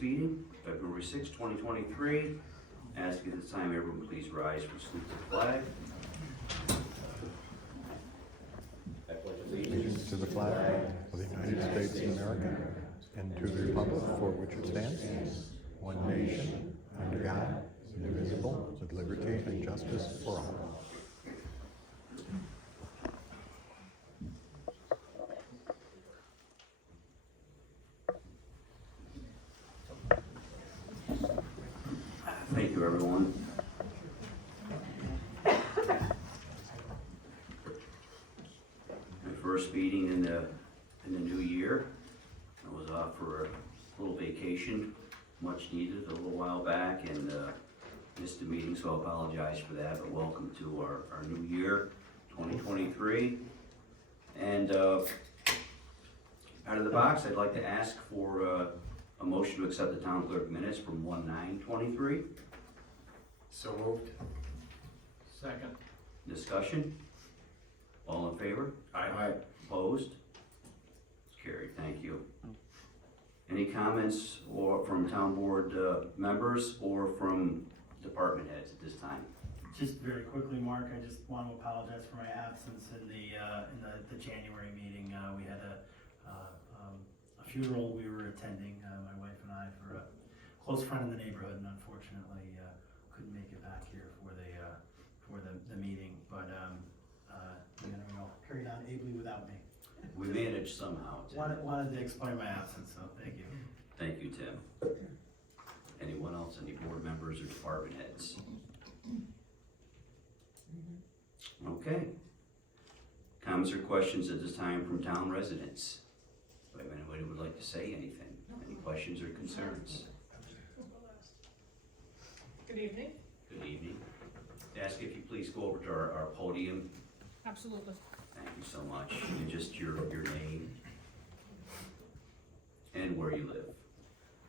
meeting, Feb. 6, 2023. Ask at this time everyone please rise for salute to the flag. Allegiance to the flag of the United States of America and to the republic for which it stands, one nation, under God, indivisible, with liberty and justice for all. Thank you, everyone. My first meeting in the new year. I was off for a little vacation, much needed, a little while back, and missed a meeting, so I apologize for that. But welcome to our new year, 2023. And out of the box, I'd like to ask for a motion to accept the town clerk minutes from 1/9/23. So moved. Second. Discussion? All in favor? Aye. Opposed? It's carried, thank you. Any comments or from town board members or from department heads at this time? Just very quickly, Mark, I just want to apologize for my absence in the January meeting. We had a funeral we were attending, my wife and I, for a close friend in the neighborhood, and unfortunately couldn't make it back here for the meeting. But you know, carried on ably without me. We managed somehow, Tim. Wanted to explain my absence, so thank you. Thank you, Tim. Anyone else, any board members or department heads? Okay. Comments or questions at this time from town residents? If anybody would like to say anything, any questions or concerns? Good evening. Good evening. Ask if you please go over to our podium. Absolutely. Thank you so much. And just your name and where you live.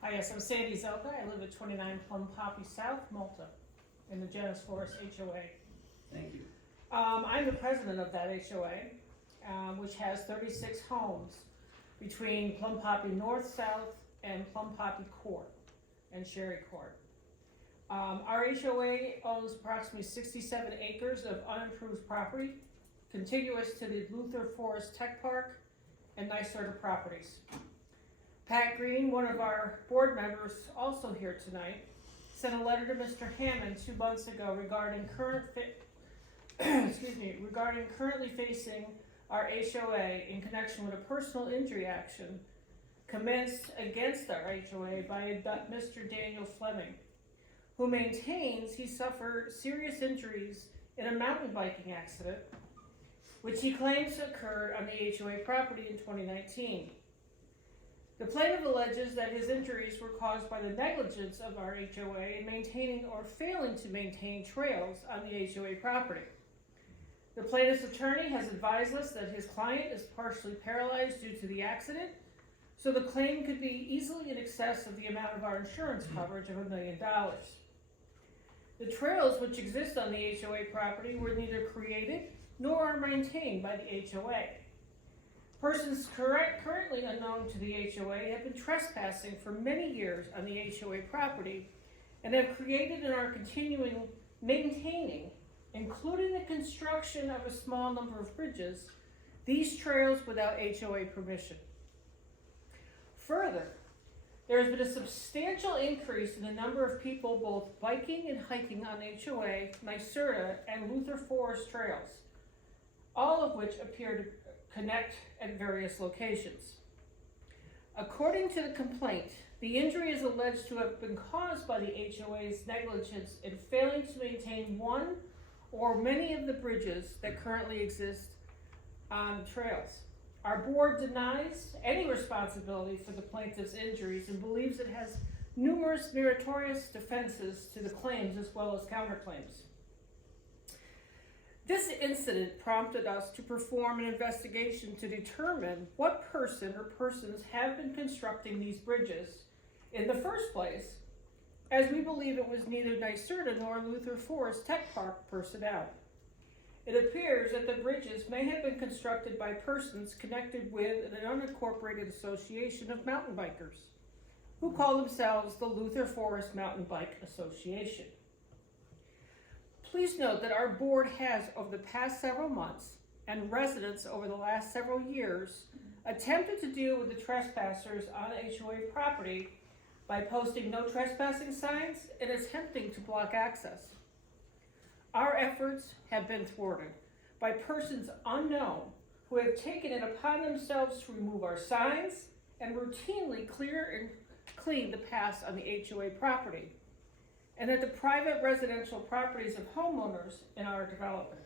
Hi, yes, I'm Sandy Zelka. I live at 29 Plum Poppy South, Malta, in the Janus Forest HOA. Thank you. I'm the president of that HOA, which has 36 homes between Plum Poppy North, South, and Plum Poppy Court and Sherry Court. Our HOA owns approximately 67 acres of unimproved property, contiguous to the Luther Forest Tech Park and NYSERDA properties. Pat Green, one of our board members, also here tonight, sent a letter to Mr. Hammond 2 months ago regarding regarding currently facing our HOA in connection with a personal injury action commenced against our HOA by Mr. Daniel Fleming, who maintains he suffered serious injuries in a mountain biking accident, which he claims occurred on the HOA property in 2019. The plaintiff alleges that his injuries were caused by the negligence of our HOA in maintaining or failing to maintain trails on the HOA property. The plaintiff's attorney has advised us that his client is partially paralyzed due to the accident, so the claim could be easily in excess of the amount of our insurance coverage of $1 million. The trails which exist on the HOA property were neither created nor are maintained by the HOA. Persons currently unknown to the HOA have been trespassing for many years on the HOA property and have created and are continuing maintaining, including the construction of a small number of bridges, these trails without HOA permission. Further, there has been a substantial increase in the number of people both biking and hiking on HOA, NYSERDA, and Luther Forest trails, all of which appear to connect at various locations. According to the complaint, the injury is alleged to have been caused by the HOA's negligence in failing to maintain one or many of the bridges that currently exist on trails. Our board denies any responsibility for the plaintiff's injuries and believes it has numerous meritorious defenses to the claims as well as counterclaims. This incident prompted us to perform an investigation to determine what person or persons have been constructing these bridges in the first place, as we believe it was neither NYSERDA nor Luther Forest Tech Park personnel. It appears that the bridges may have been constructed by persons connected with an unincorporated association of mountain bikers, who call themselves the Luther Forest Mountain Bike Association. Please note that our board has, over the past several months, and residents over the last several years, attempted to deal with the trespassers on HOA property by posting no trespassing signs and attempting to block access. Our efforts have been thwarted by persons unknown who have taken it upon themselves to remove our signs and routinely clear and clean the paths on the HOA property, and at the private residential properties of homeowners in our development.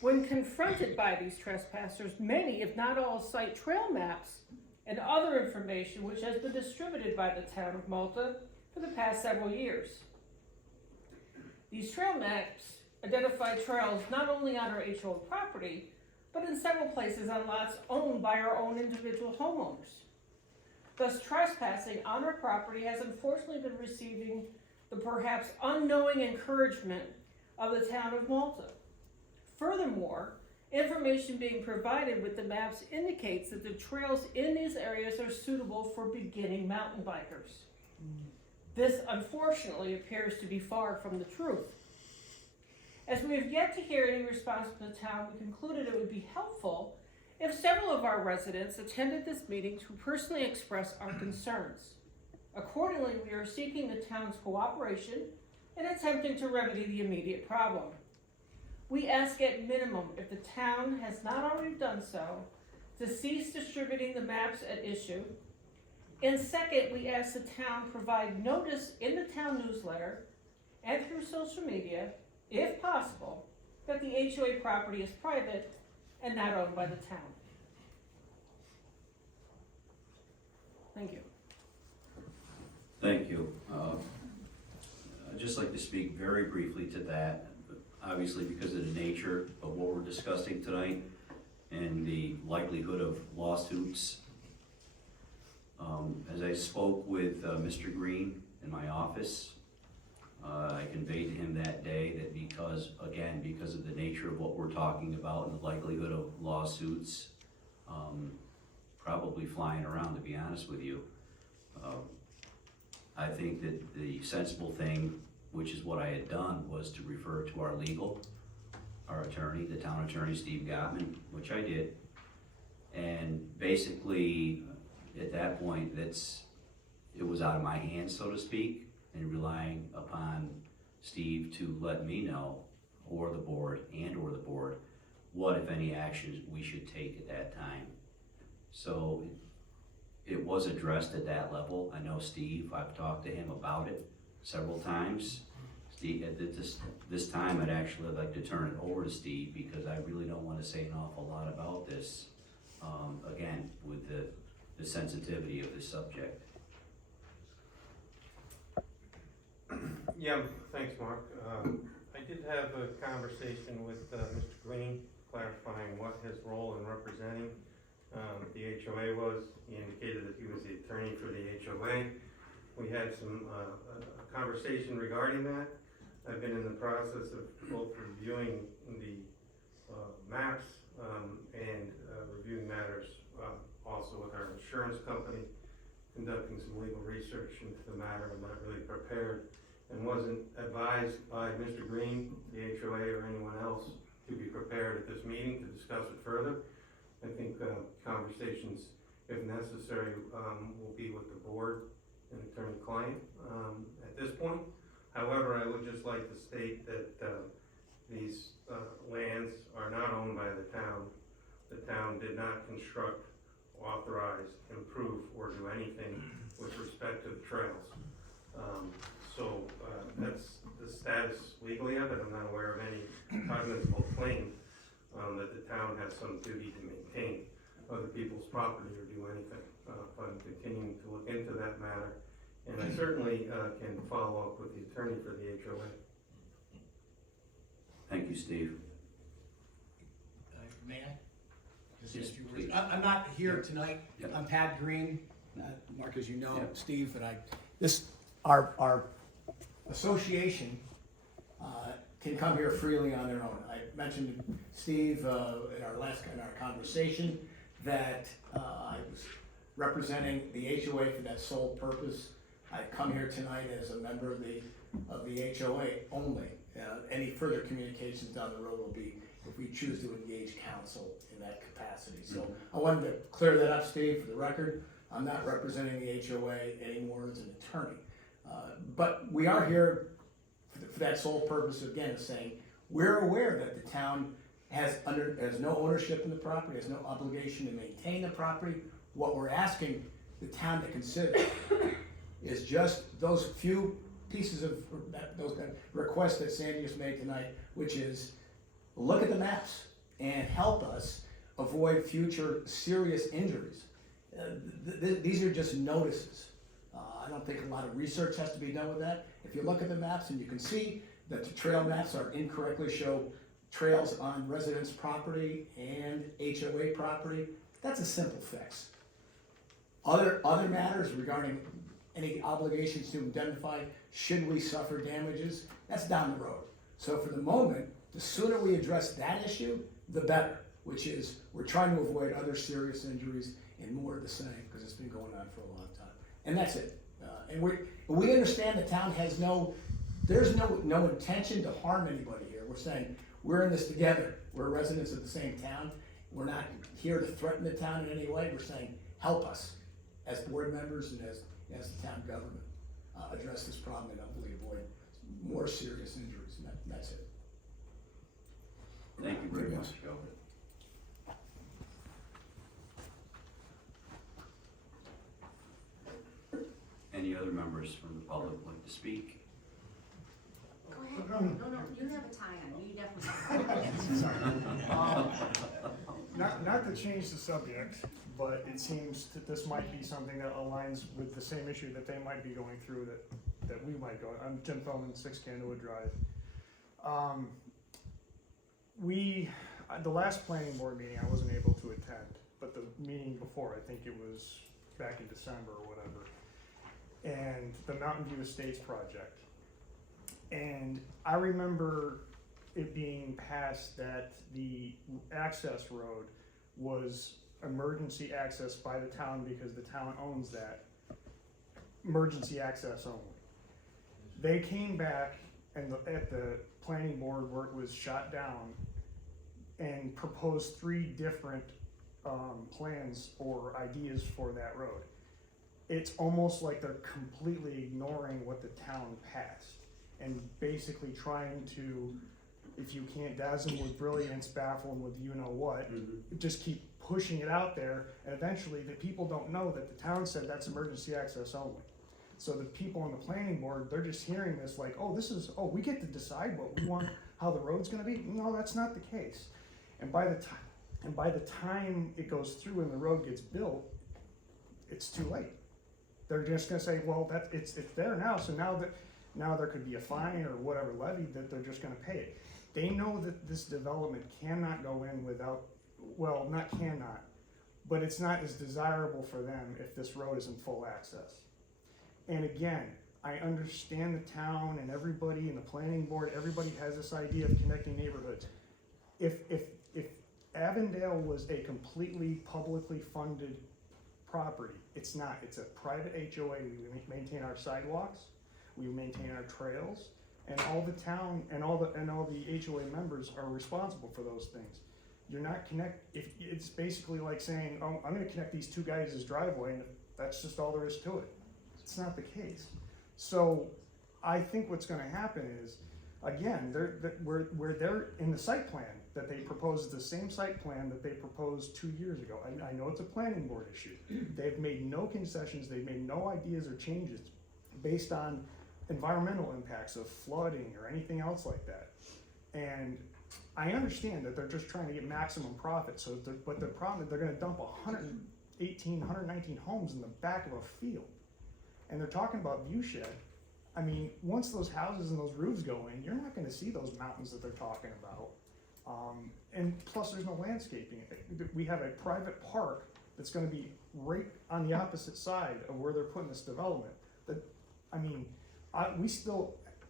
When confronted by these trespassers, many, if not all, cite trail maps and other information which has been distributed by the town of Malta for the past several years. These trail maps identify trails not only on our HOA property, but in several places on lots owned by our own individual homeowners. Thus, trespassing on our property has unfortunately been receiving the perhaps unknowing encouragement of the town of Malta. Furthermore, information being provided with the maps indicates that the trails in these areas are suitable for beginning mountain bikers. This, unfortunately, appears to be far from the truth. As we have yet to hear any response from the town, we concluded it would be helpful if several of our residents attended this meeting to personally express our concerns. Accordingly, we are seeking the town's cooperation in attempting to remedy the immediate problem. We ask at minimum, if the town has not already done so, to cease distributing the maps at issue. And second, we ask the town provide notice in the town newsletter and through social media, if possible, that the HOA property is private and not owned by the town. Thank you. Thank you. I'd just like to speak very briefly to that, obviously because of the nature of what we're discussing tonight and the likelihood of lawsuits. As I spoke with Mr. Green in my office, I conveyed to him that day that because of the nature of what we're talking about and the likelihood of lawsuits probably flying around, to be honest with you, I think that the sensible thing, which is what I had done, was to refer to our attorney, the town attorney, Steve Gottman, which I did. And basically, at that point, it was out of my hands, so to speak, and relying upon Steve to let me know, or the board, what, if any, actions we should take at that time. So it was addressed at that level. I know Steve, I've talked to him about it several times. Steve, at this time, I'd actually like to turn it over to Steve because I really don't want to say an awful lot about this, again, with the sensitivity of the subject. Yeah, thanks, Mark. I did have a conversation with Mr. Green, clarifying what his role in representing the HOA was. He indicated that he was the attorney for the HOA. We had some a conversation regarding that. I've been in the process of both reviewing the maps and reviewing matters also with our insurance company, conducting some legal research into the matter. I'm not really prepared and wasn't advised by Mr. Green, the HOA, or anyone else to be prepared at this meeting to discuss it further. I think conversations, if necessary, will be with the board and attorney-client at this point. However, I would just like to state that these lands are not owned by the town. The town did not construct, authorize, improve, or do anything with respect to the trails. So that's the status legally of it. I'm not aware of any cognizable claim that the town has some duty to maintain other people's property or do anything. But I'm continuing to look into that matter, and I certainly can follow up with the attorney for the HOA. Thank you, Steve. May I? Just Yes, a few please. words. I'm not here tonight. Yep. I'm Pat Green, Mark, as you know, Yep. Steve, and our association can come here freely on their own. I mentioned to Steve in our conversation that I was representing the HOA for that sole purpose. I come here tonight as a member of the HOA only. Any further communications down the road will be if we choose to engage counsel in that capacity. So I wanted to clear that up, Steve, for the record. I'm not representing the HOA anymore as an attorney. But we are here for that sole purpose, again, of saying, we're aware that the town has no ownership in the property, has no obligation to maintain the property. What we're asking the town to consider is just those few pieces of, those requests that Sandy just made tonight, which is look at the maps and help us avoid future serious injuries. These are just notices. I don't think a lot of research has to be done with that. If you look at the maps and you can see that the trail maps are incorrectly show trails on residents' property and HOA property, that's a simple fix. Other matters regarding any obligations to indemnify should we suffer damages, that's down the road. So for the moment, the sooner we address that issue, the better, which is we're trying to avoid other serious injuries and more of the same, because it's been going on for a long time. And that's it. And we understand the town has there's no intention to harm anybody here. We're saying we're in this together. We're residents of the same town. We're not here to threaten the town in any way. We're saying help us as board members and as the town government address this problem and hopefully avoid more serious injuries. And that's it. Thank you very much, Joe. Any other members from the public like to speak? Go ahead. No, you have a tie on. You definitely. Not to change the subject, but it seems that this might be something that aligns with the same issue that they might be going through that we might go. I'm Jim Feldman, 6 Candlewood Drive. The last planning board meeting I wasn't able to attend, but the meeting before, I think it was back in December or whatever, and the Mountain View Estates project. And I remember it being passed that the access road was emergency access by the town because the town owns that, emergency access only. They came back and at the planning board where it was shot down and proposed 3 different plans or ideas for that road. It's almost like they're completely ignoring what the town passed and basically trying to, if you can't dazzle them with brilliance, baffle them with you know what, just keep pushing it out there, and eventually the people don't know that the town said that's emergency access only. So the people on the planning board, they're just hearing this like, we get to decide what we want, how the road's gonna be. No, that's not the case. And by the time it goes through and the road gets built, it's too late. They're just gonna say, well, it's there now, so now there could be a fine or whatever levied that they're just gonna pay it. They know that this development cannot go in without, well, not cannot, but it's not as desirable for them if this road isn't full access. And again, I understand the town and everybody in the planning board, everybody has this idea of connecting neighborhoods. If Avondale was a completely publicly funded property, it's not. It's a private HOA. We maintain our sidewalks, we maintain our trails, and all the town and all the HOA members are responsible for those things. You're not it's basically like saying, oh, I'm gonna connect these 2 guys' driveway and that's just all there is to it. It's not the case. So I think what's gonna happen is, again, they're in the site plan that they proposed, the same site plan that they proposed 2 years ago. I know it's a planning board issue. They've made no concessions, they've made no ideas or changes based on environmental impacts of flooding or anything else like that. And I understand that they're just trying to get maximum profit, but the problem is they're gonna dump 119 homes in the back of a field. And they're talking about view shed. I mean, once those houses and those roofs go in, you're not gonna see those mountains that they're talking about. And plus there's no landscaping. We have a private park that's gonna be right on the opposite side of where they're putting this development.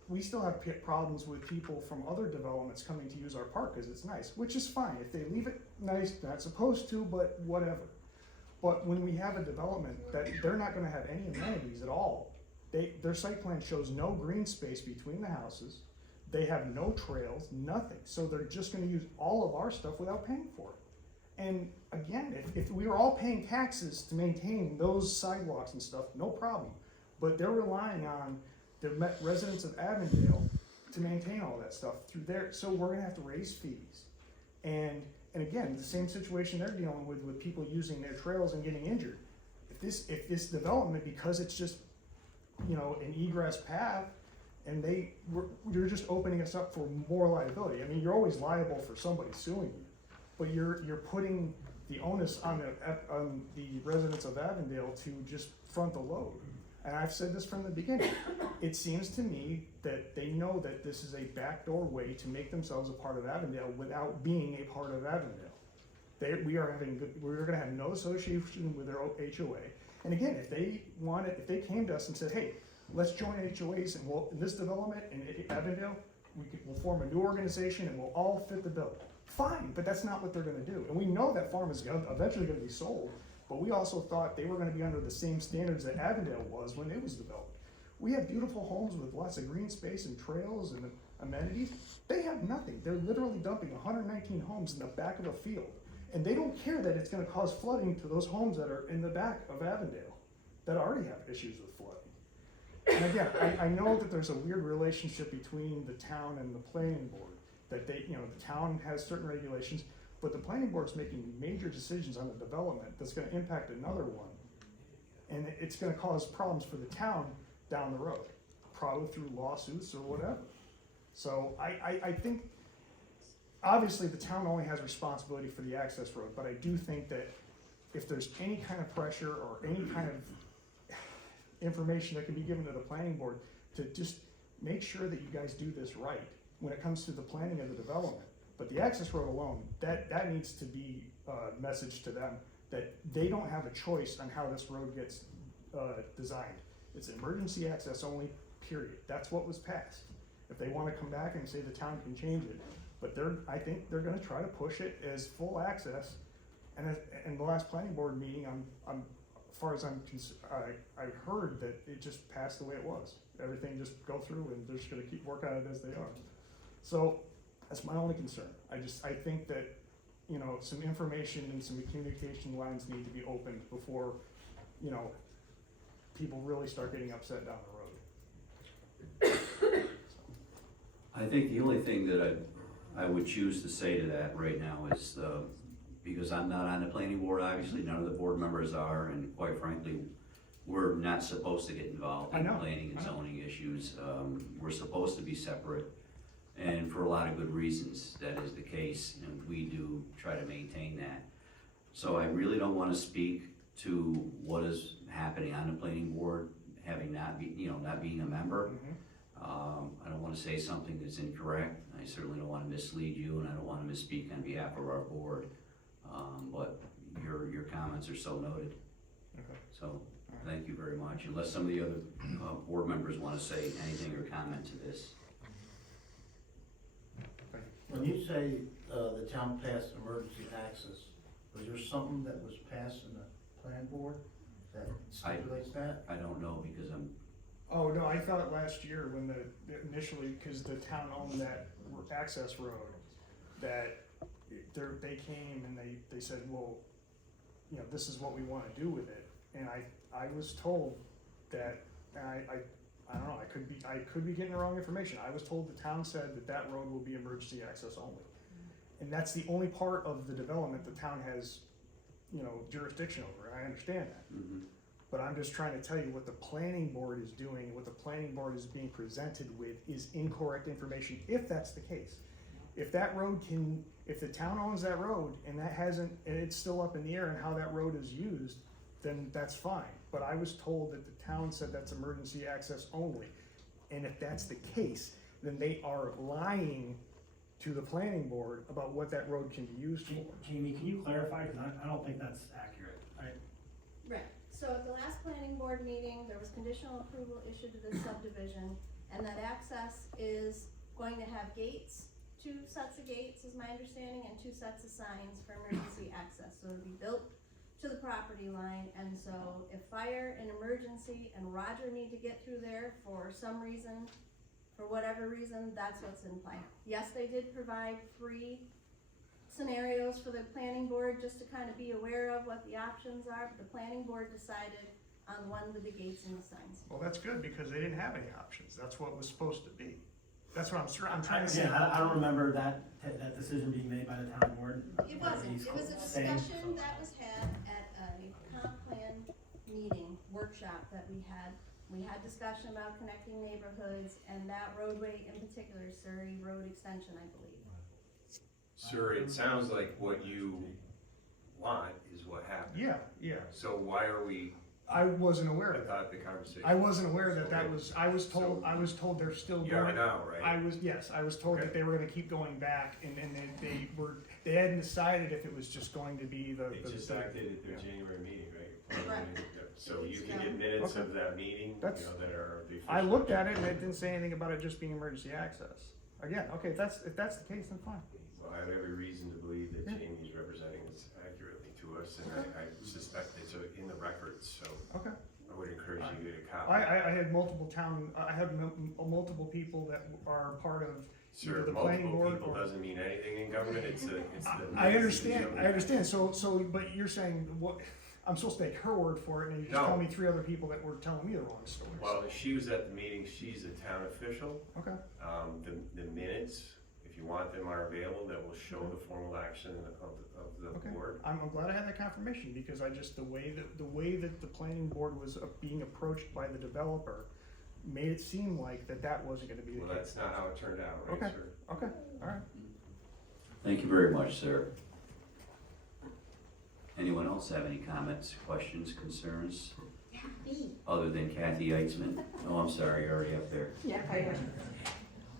We still have problems with people from other developments coming to use our park because it's nice, which is fine. If they leave it nice, they're not supposed to, but whatever. But when we have a development that they're not gonna have any amenities at all, their site plan shows no green space between the houses, they have no trails, nothing, so they're just gonna use all of our stuff without paying for it. And again, if we were all paying taxes to maintain those sidewalks and stuff, no problem. But they're relying on the residents of Avondale to maintain all that stuff through there, so we're gonna have to raise fees. And again, the same situation they're dealing with people using their trails and getting injured. If this development, because it's just, you know, an egress path, and you're just opening us up for more liability. I mean, you're always liable for somebody suing you, but you're putting the onus on the residents of Avondale to just front the load. And I've said this from the beginning. It seems to me that they know that this is a backdoor way to make themselves a part of Avondale without being a part of Avondale. We're gonna have no association with their HOA. And again, if they came to us and said, hey, let's join HOAs and in this development in Avondale, we'll form a new organization and we'll all fit the bill. Fine, but that's not what they're gonna do. And we know that farm is eventually gonna be sold. But we also thought they were gonna be under the same standards that Avondale was when it was developed. We have beautiful homes with lots of green space and trails and amenities. They have nothing. They're literally dumping 119 homes in the back of a field. And they don't care that it's gonna cause flooding to those homes that are in the back of Avondale that already have issues with flooding. And again, I know that there's a weird relationship between the town and the planning board. That the town has certain regulations, but the planning board's making major decisions on the development that's gonna impact another one. And it's gonna cause problems for the town down the road, probably through lawsuits or whatever. So I think, obviously the town only has responsibility for the access road, but I do think that if there's any kind of pressure or any kind of information that can be given to the planning board to just make sure that you guys do this right when it comes to the planning of the development. But the access road alone, that needs to be a message to them that they don't have a choice on how this road gets designed. It's emergency access only, period. That's what was passed. If they wanna come back and say the town can change it, but I think they're gonna try to push it as full access. And in the last planning board meeting, as far as I heard that it just passed the way it was. Everything just go through and they're just gonna keep working on it as they are. So that's my only concern. I think that, some information and some communication lines need to be opened before, people really start getting upset down the road. I think the only thing that I would choose to say to that right now is, because I'm not on the planning board, obviously, none of the board members are, and quite frankly, we're not supposed to get involved in planning and zoning issues. We're supposed to be separate, and for a lot of good reasons, that is the case, and we do try to maintain that. So I really don't wanna speak to what is happening on the planning board, having not being a member. I don't wanna say something that's incorrect. I certainly don't wanna mislead you, and I don't wanna misspeak on behalf of our board. But your comments are so noted. Okay. So, thank you very much. Unless some of the other board members wanna say anything or comment to this. When you say the town passed emergency access, was there something that was passed in the plan board that stipulates that? I don't know, because Oh, no, I thought last year when initially, because the town owned that access road, that they came and they said, well, this is what we wanna do with it. And I was told that, and I don't know, I could be getting the wrong information. I was told the town said that road will be emergency access only. And that's the only part of the development the town has, jurisdiction over, and I understand that. mm-hmm. But I'm just trying to tell you what the planning board is doing, what the planning board is being presented with is incorrect information, if that's the case. If the town owns that road and it's still up in the air and how that road is used, then that's fine. But I was told that the town said that's emergency access only. And if that's the case, then they are lying to the planning board about what that road can be used for. Jamie, can you clarify, because I don't think that's accurate. Right, so at the last planning board meeting, there was conditional approval issued to this subdivision, and that access is going to have gates, 2 sets of gates is my understanding, and 2 sets of signs for emergency access. So it'll be built to the property line, and so if fire and emergency and Roger need to get through there for some reason, for whatever reason, that's what's in play. Yes, they did provide 3 scenarios for the planning board, just to kind of be aware of what the options are, but the planning board decided on the one with the gates and the signs. Well, that's good, because they didn't have any options, that's what was supposed to be. That's what I'm trying to say. Yeah, I don't remember that decision being made by the town board. It wasn't, it was a Staying, discussion so. that was had at a comp plan meeting, workshop that we had. We had discussion about connecting neighborhoods, and that roadway in particular, Surrey Road Extension, I believe. Sir, it sounds like what you want is what happened. Yeah, So why are we, I wasn't aware I of that. thought the conversation. I wasn't aware that that Okay. was, I was told they're still You are going. now, right? I was told Okay. that they were gonna keep going back, and they hadn't decided if it was just going to be the. They just acted at their yeah. January meeting, right? Right. Yeah. So you can get minutes Okay. of that meeting, you That's- know, that are the. I official- looked at it and it didn't say anything about it just being emergency access. Again, okay, if that's the case, then fine. Well, I have every reason to believe that Yeah. Jamie's representing us accurately to us, and I suspect it's in the records, so Okay. I would encourage you to get a copy. I had multiple people that are part of either Sir, the planning multiple board people or. doesn't mean anything in government, it's the. I understand, so, but you're saying what, I'm supposed to take her word for it, and you just tell No. me 3 other people that were telling me the wrong stories. Well, she was at the meeting, she's a town official. Okay, The minutes, if you want them, are available, that will show the formal action of okay. the board. I'm glad I had that confirmation, because I just, the way that the planning board was being approached by the developer made it seem like that wasn't gonna be the Well, case. that's not how it turned out, right, Okay. sir? Okay, alright. Thank you very much, sir. Anyone else have any comments, questions, concerns? Other than Kathy Eitzman? Oh, I'm sorry, you're already up there. Yeah, I am.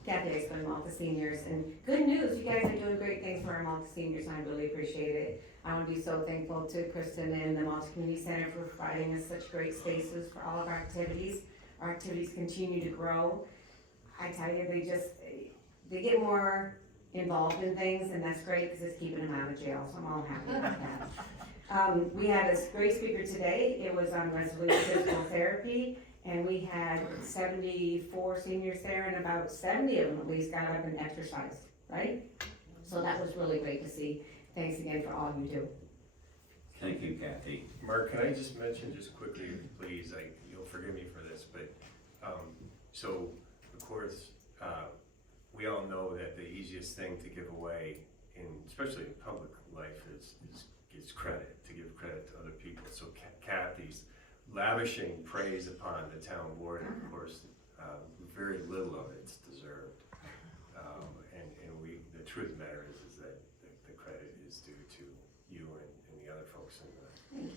Kathy Eichmann, Malta Seniors, and good news, you guys are doing great things for our Malta Seniors, and I really appreciate it. I want to be so thankful to Kristen and the Malta Community Center for providing us such great spaces for all of our activities. Our activities continue to grow. I tell you, they get more involved in things, and that's great, because it's keeping them out of jail, so I'm all happy about that. We had a great speaker today, it was on resolute physical therapy, and we had 74 seniors there, and about 70 of them at least got up and exercised, right? So that was really great to see. Thanks again for all you do. Thank you, Kathy. Mark, can I just mention just quickly, please, you'll forgive me for this, but, so, of course, we all know that the easiest thing to give away especially in public life is credit, to give credit to other people. So Kathy's lavishing praise upon the town board, and of course, very little of it's deserved. And the truth of the matter is that the credit is due to you and the other folks in the,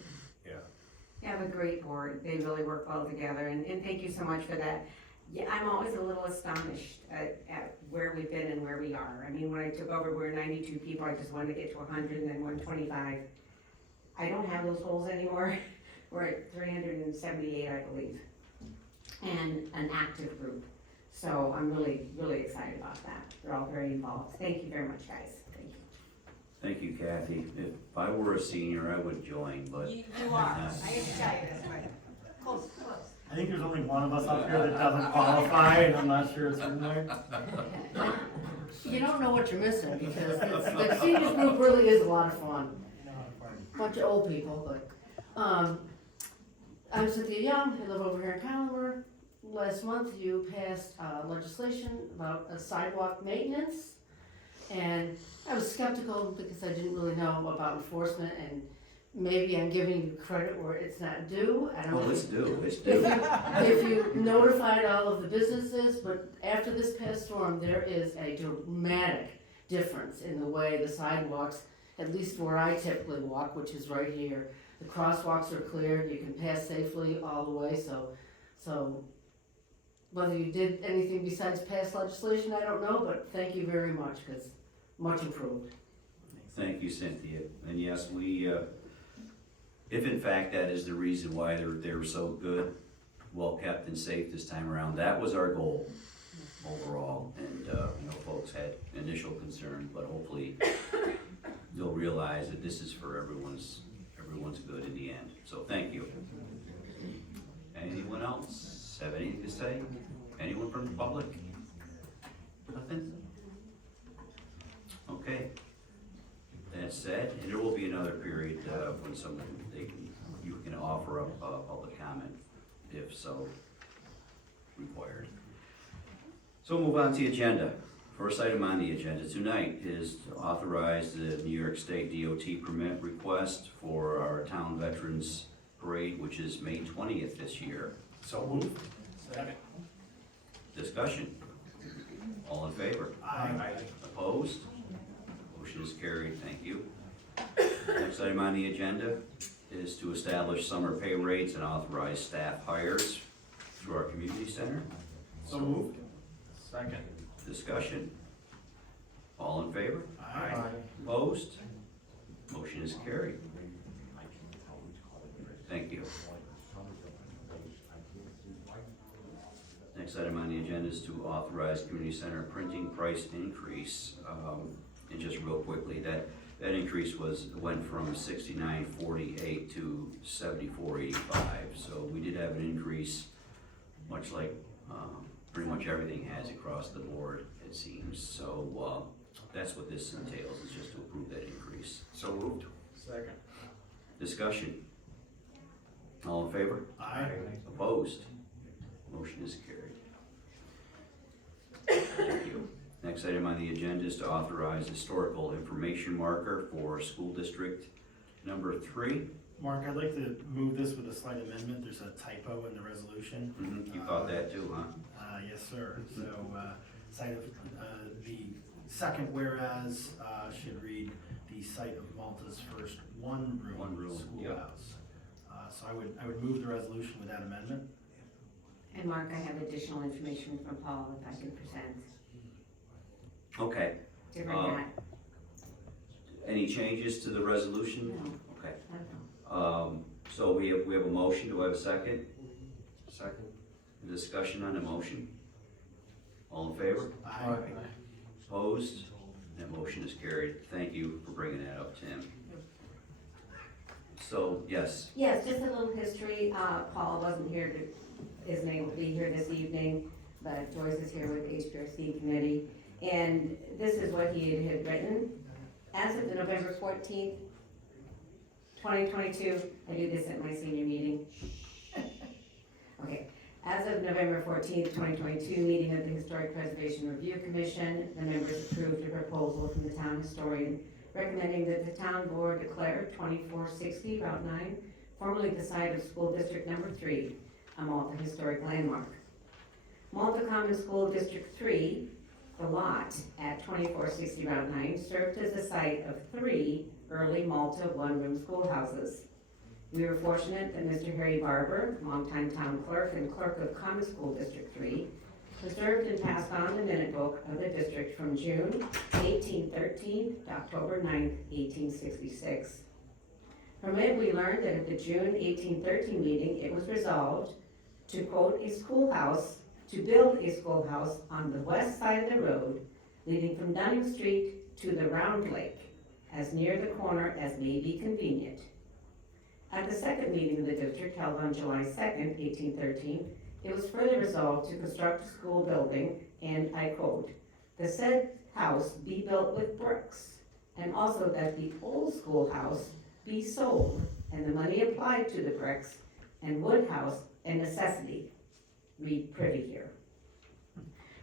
yeah. You have a great board, they really work well together, and thank you so much for that. Yeah, I'm always a little astonished at where we've been and where we are. I mean, when I took over, we were 92 people, I just wanted to get to 100 and then 125. I don't have those goals anymore. We're at 378, I believe, and an active group. So I'm really, really excited about that. They're all very involved. Thank you very much, guys. Thank you. Thank you, Kathy. If I were a senior, I would join, but. You are, I have to tell you this, right? Close. I think there's only one of us up here that doesn't qualify, and I'm not sure it's in there. You don't know what you're missing, because the seniors group really is a lot of fun. Bunch of old people, but, I'm Cynthia Young, I live over here in Caliber. Last month, you passed legislation about sidewalk maintenance, and I was skeptical because I didn't really know about enforcement, and maybe I'm giving you credit where it's not due. I don't know. Well, it's due. If you notified all of the businesses, but after this past storm, there is a dramatic difference in the way the sidewalks, at least where I typically walk, which is right here. The crosswalks are cleared, you can pass safely all the way, so whether you did anything besides pass legislation, I don't know, but thank you very much, because much improved. Thank you, Cynthia. And yes, we, if in fact that is the reason why they were so good, well kept and safe this time around, that was our goal overall. And, folks had initial concerns, but hopefully they'll realize that this is for everyone's everyone's good in the end. So thank you. Anyone else have anything to say? Anyone from the public? Nothing? Okay. That said, and there will be another period when you can offer up public comment if so required. So we'll move on to the agenda. First item on the agenda tonight is to authorize the New York State DOT permit request for our Town Veterans Parade, which is May 20th this year. So moved. Second. Discussion? All in favor? Aye. Opposed? Motion is carried, thank you. Next item on the agenda is to establish summer pay rates and authorize staff hires through our community center. So moved. Second. Discussion? All in favor? Aye. Opposed? Motion is carried. Thank you. Next item on the agenda is to authorize community center printing price increase. And just real quickly, that increase went from $69.48 to $74.85. So we did have an increase, much like pretty much everything has across the board, it seems. So that's what this entails, is just to approve that increase. So moved. Second. Discussion? All in favor? Aye. Opposed? Motion is carried. Thank you. Next item on the agenda is to authorize historical information marker for school district number 3. Mark, I'd like to move this with a slight amendment. There's a typo in the resolution. You caught that too, huh? Yes, sir. So, site of, the second whereas, should read the site of Malta's first one-room One-room, schoolhouse. So I would move the resolution with that amendment. And Mark, I have additional information from Paul if I can present. Okay. To bring that. Any changes to the resolution? No. Okay. I don't know. So we have a motion. Do I have a second? Second. Discussion on the motion? All in favor? Aye. Opposed? That motion is carried. Thank you for bringing that up, Tim. So, yes. Yes, just a little history. Paul wasn't here isn't able to be here this evening, but Joyce is here with the HPRC committee. And this is what he had written. As of the November 14th, 2022, I do this at my senior meeting. Okay. As of November 14th, 2022, meeting of the Historic Preservation Review Commission, the members approved a proposal from the town historian recommending that the town board declare 2460 Route 9 formerly the site of school district number 3, a Malta historic landmark. Malta Common School District 3, the lot at 2460 Route 9, served as the site of 3 early Malta one-room schoolhouses. We were fortunate that Mr. Harry Barber, longtime town clerk and clerk of Common School District 3, preserved and passed on the minute book of the district from June 1813 to October 9, 1866. From it, we learned that at the June 1813 meeting, it was resolved to quote to build a schoolhouse on the west side of the road leading from Dunning Street to the Round Lake, as near the corner as may be convenient. At the second meeting of the district held on July 2nd, 1813, it was further resolved to construct a school building and, I quote, the said house be built with bricks, and also that the old schoolhouse be sold, and the money applied to the bricks and wood house a necessity. Read privy here.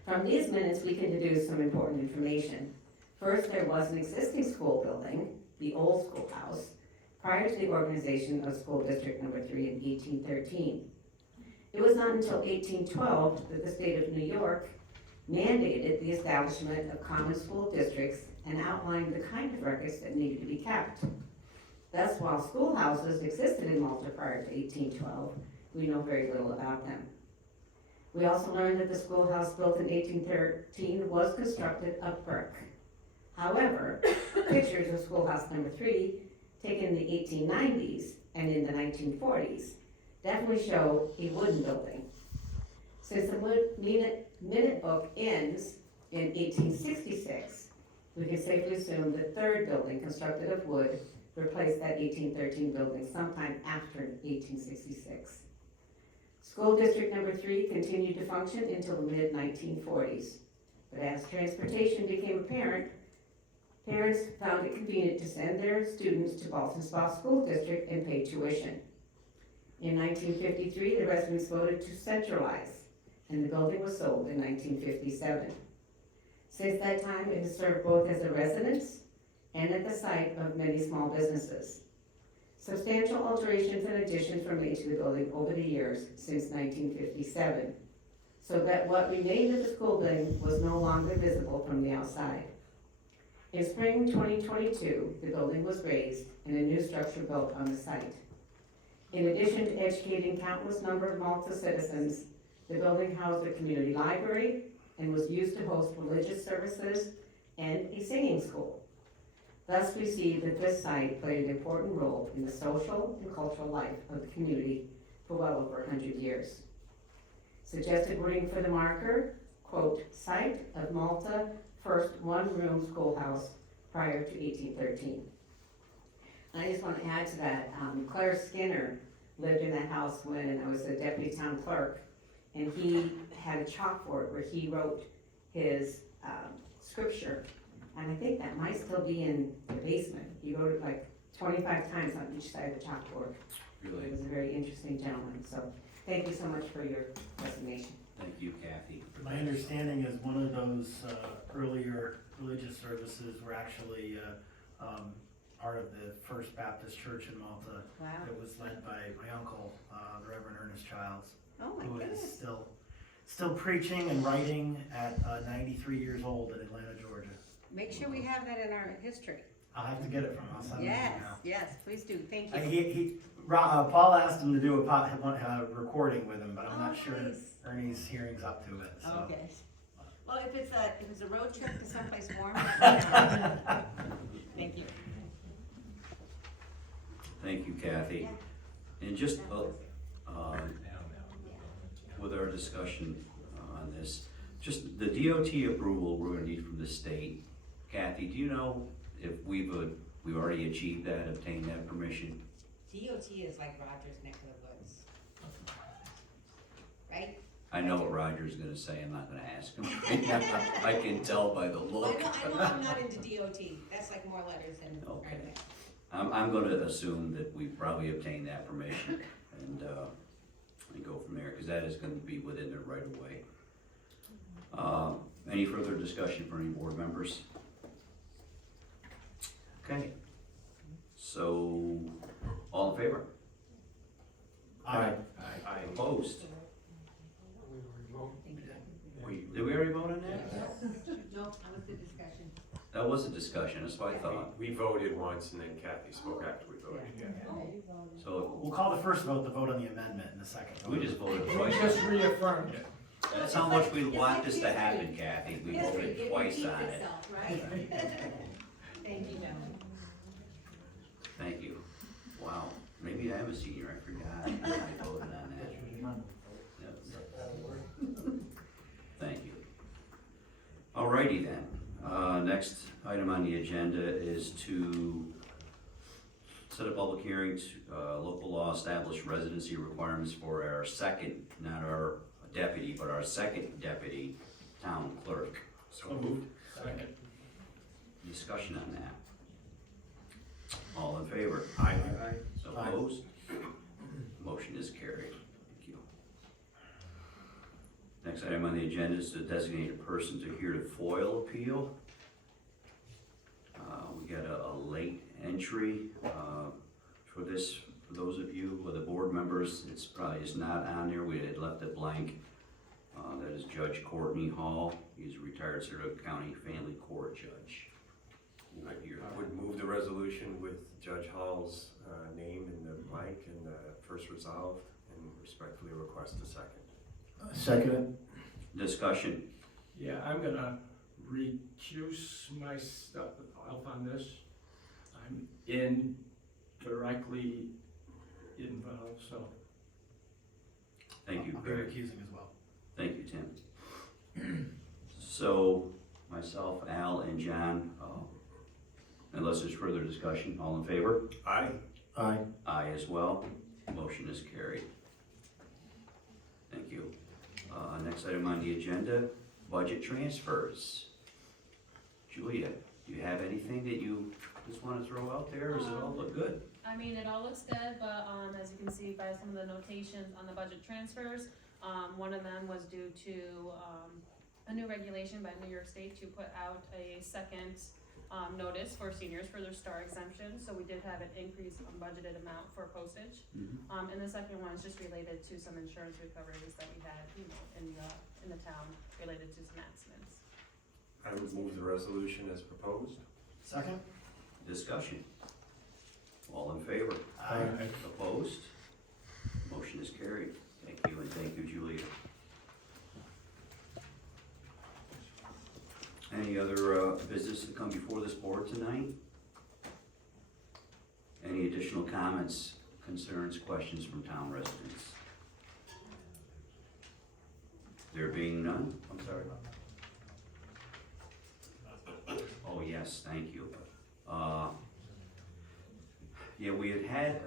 From these minutes, we can deduce some important information. First, there was an existing school building, the old schoolhouse, prior to the organization of School District Number 3 in 1813. It was not until 1812 that the state of New York mandated the establishment of common school districts and outlined the kind of records that needed to be kept. Thus, while schoolhouses existed in Malta prior to 1812, we know very little about them. We also learned that the schoolhouse built in 1813 was constructed of brick. However, pictures of schoolhouse number 3 taken in the 1890s and in the 1940s definitely show a wooden building. Since the minute book ends in 1866, we can safely assume the third building constructed of wood replaced that 1813 building sometime after 1866. School District Number 3 continued to function until the mid-1940s, but as transportation became apparent, parents found it convenient to send their students to Ballston Spa School District and pay tuition. In 1953, the residents voted to centralize, and the building was sold in 1957. Since that time, it has served both as a residence and at the site of many small businesses. Substantial alterations and additions were made to the building over the years since 1957, so that what remained of the school building was no longer visible from the outside. In spring 2022, the building was raised and a new structure built on the site. In addition to educating countless number of Malta citizens, the building housed a community library and was used to host religious services and a singing school. Thus, we see that this site played an important role in the social and cultural life of the community for well over 100 years. Suggested wording for the marker, quote, site of Malta first one-room schoolhouse prior to 1813. I just want to add to that, Claire Skinner lived in that house when I was a deputy town clerk, and he had a chalkboard where he wrote his scripture, and I think that might still be in the basement. He wrote it like 25 times on each side of the chalkboard. Really? He was a very interesting gentleman, so thank you so much for your resignation. Thank you, Kathy. My understanding is one of those earlier religious services were actually part of the First Baptist Church in Malta. Wow. It was led by my uncle, the Reverend Ernest Childs, Oh my who goodness. is still preaching and writing at 93 years old in Atlanta, Georgia. Make sure we have that in our history. I'll have to get it from him. I'll send it to him now. Yes, please do, thank you. Paul asked him to do a recording with him, but I'm not sure nice. Ernie's hearing's up to it, so. Okay. Well, if it's a road trip to someplace warm, thank you. Thank you, Kathy. And just with our discussion on this, just the DOT approval we're gonna need from the state. Kathy, do you know if we've already achieved that, obtained that permission? DOT is like Rogers neck of the woods. Right? I know what Roger's gonna say, I'm not gonna ask him. I can tell by the look. I know I'm not into DOT, that's like more letters than Okay. right there. I'm gonna assume that we've probably obtained that permission and go from there, cause that is gonna be within the right of way. Any further discussion for any board members? Okay, so, all in favor? Aye. Opposed? Did we already vote on that? No, that was the discussion. That was a discussion, that's what I thought. We voted once and then Kathy spoke after we voted. So, We'll call the first vote the vote on the amendment and the second vote. we just voted twice. Just reaffirmed it. That's how much we want this to happen, Kathy, we voted twice on it. Right? Thank you, gentlemen. Thank you. Wow, maybe I am a senior, I forgot. I voted on that. Yep. Thank you. Alrighty then, next item on the agenda is to set a public hearing to, local law establish residency requirements for our second, not our deputy, but our second deputy town clerk. So moved. Second. Discussion on that. All in favor? Aye. Opposed? Motion is carried. Thank you. Next item on the agenda is to designate a person to hear the FOIL appeal. We got a late entry for this. For those of you, the board members, it's probably just not on there. We had left it blank. That is Judge Courtney Hall. He's a retired Saratoga County Family Court judge. We'll hear I that. would move the resolution with Judge Hall's name in the blank and first resolved, and respectfully request a second. Second. Discussion. Yeah, I'm gonna recuse myself on this. I'm indirectly involved, so. Thank you, I'll be Barry. recusing as well. Thank you, Tim. So, myself, Al, and John Unless there's further discussion, all in favor? Aye. Aye. Aye as well. Motion is carried. Thank you. Next item on the agenda, budget transfers. Julia, do you have anything that you just want to throw out there, or does it all look good? I mean, it all looks good, but, as you can see by some of the notations on the budget transfers, one of them was due to, a new regulation by New York State to put out a second, notice for seniors for their star exemption, so we did have an increase on budgeted amount for postage. And the second one is just related to some insurance recoveries that we had, you know, in the town related to some accidents. I would move the resolution as proposed. Second? Discussion. All in favor? Aye. Opposed? Motion is carried. Thank you, and thank you, Julia. Any other business to come before this board tonight? Any additional comments, concerns, questions from town residents? There being none, I'm sorry. Oh, yes, thank you. Yeah, we had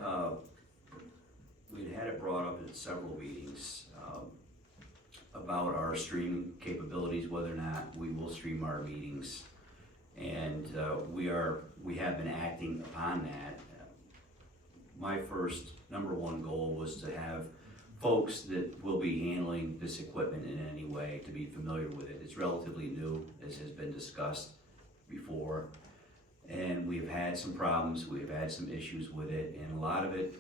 it brought up at several meetings, about our streaming capabilities, whether or not we will stream our meetings. And we have been acting upon that. My first, number one goal was to have folks that will be handling this equipment in any way to be familiar with it. It's relatively new, as has been discussed before. And we've had some problems, we've had some issues with it, and a lot of it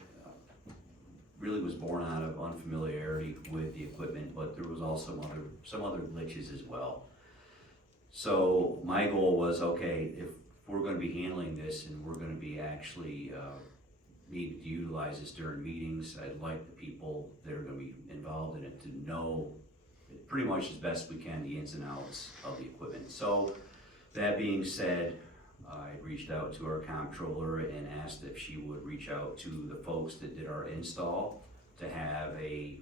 really was born out of unfamiliarity with the equipment, but there was also some other glitches as well. So my goal was, okay, if we're gonna be handling this and we're gonna be actually needing to utilize this during meetings, I'd like the people that are gonna be involved in it to know pretty much as best we can the ins and outs of the equipment. So that being said, I reached out to our comptroller and asked if she would reach out to the folks that did our install to have a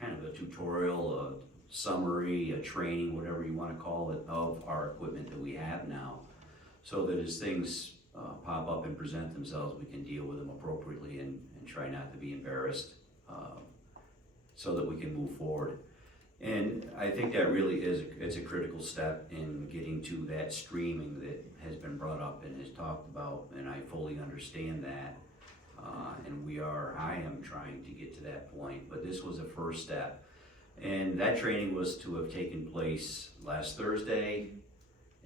kind of a tutorial, a summary, a training, whatever you want to call it, of our equipment that we have now, so that as things pop up and present themselves, we can deal with them appropriately and try not to be embarrassed, so that we can move forward. And I think that really it's a critical step in getting to that streaming that has been brought up and is talked about, and I fully understand that. And I am trying to get to that point, but this was a first step. And that training was to have taken place last Thursday,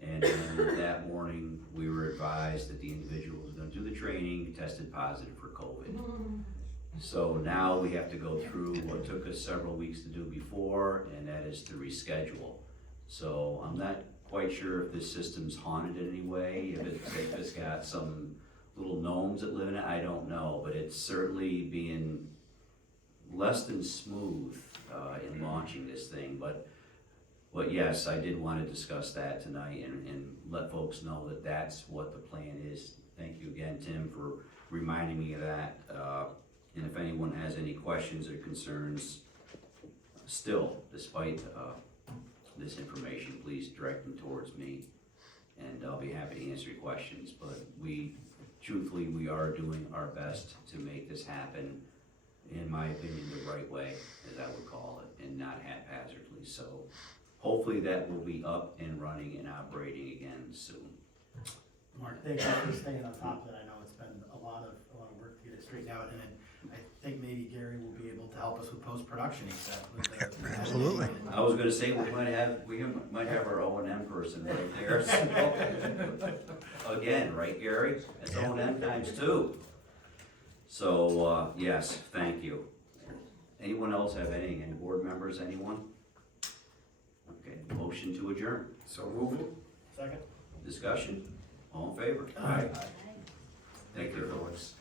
and then that morning we were advised that the individual who was gonna do the training tested positive for COVID. So now we have to go through what took us several weeks to do before, and that is to reschedule. So I'm not quite sure if this system's haunted in any way, if it's got some little gnomes that live in it, I don't know, but it's certainly being less than smooth in launching this thing. But yes, I did want to discuss that tonight and let folks know that that's what the plan is. Thank you again, Tim, for reminding me of that. And if anyone has any questions or concerns, still, despite this information, please direct them towards me, and I'll be happy to answer your questions. But truthfully, we are doing our best to make this happen, in my opinion, the right way, as I would call it, and not haphazardly. So hopefully that will be up and running and operating again soon. Mark, thank you for staying on top of it. I know it's been a lot of work to get it straightened out, and then I think maybe Gary will be able to help us with post-production, he said. Absolutely. I was gonna say, we might have our O&M person right there. So, again, right, Gary? It's O&M times 2. So, yes, thank you. Anyone else have anything? Any board members, anyone? Okay, motion to adjourn. So moved. Second? Discussion? All in favor? Aye. Thank you, folks.